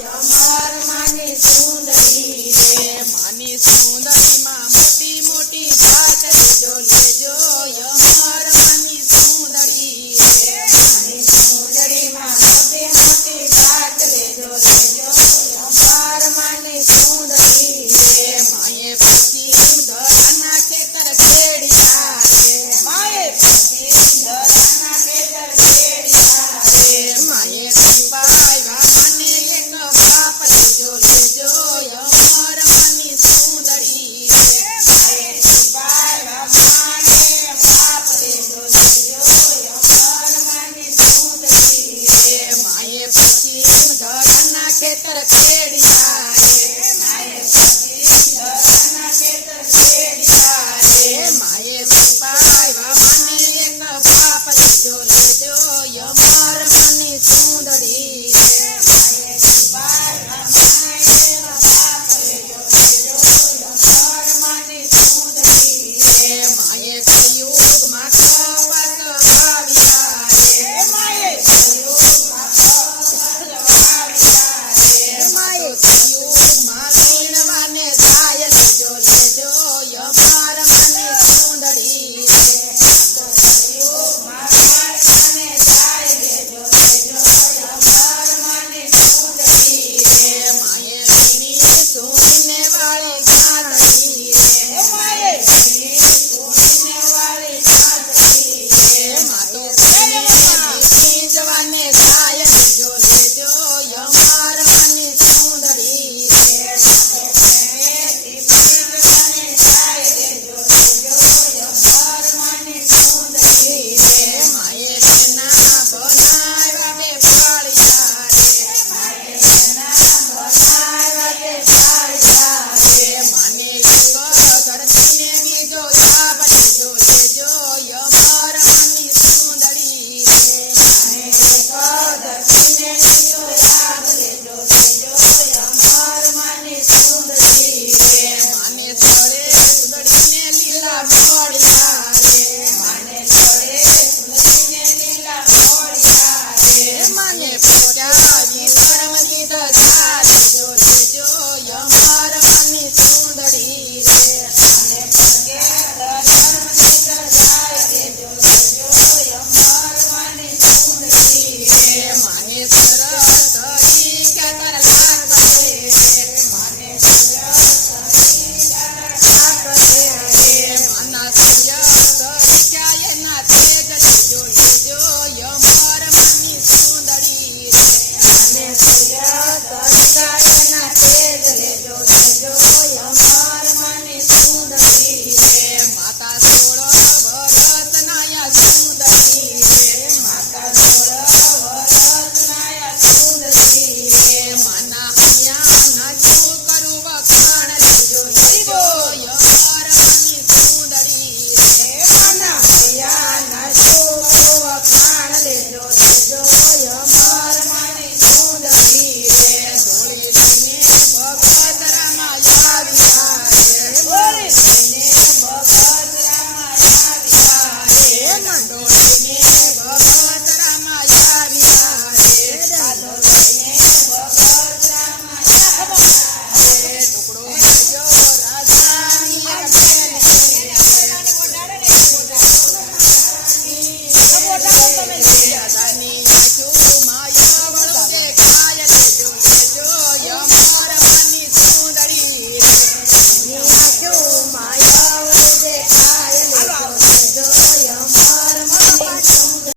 અમાર માની સુંદરી રે, માની સુંદરીમાં મોટી મોટી જાત લેજો લેજો અમાર માની સુંદરી રે. માની સુંદરીમાં મોટી મોટી જાત લેજો લેજો અમાર માની સુંદરી રે. માએ પશ્ચિમ ધરાના ખેતર ખેડ્યા રે. માએ પશ્ચિમ ધરાના ખેતર ખેડ્યા રે. માએ પીવાયા માને એક બાપ લેજો લેજો અમાર માની સુંદરી રે. માએ શિવાય માને બાપ લેજો લેજો અમાર માની સુંદરી રે. માએ પશ્ચિમ ધરાના ખેતર ખેડ્યા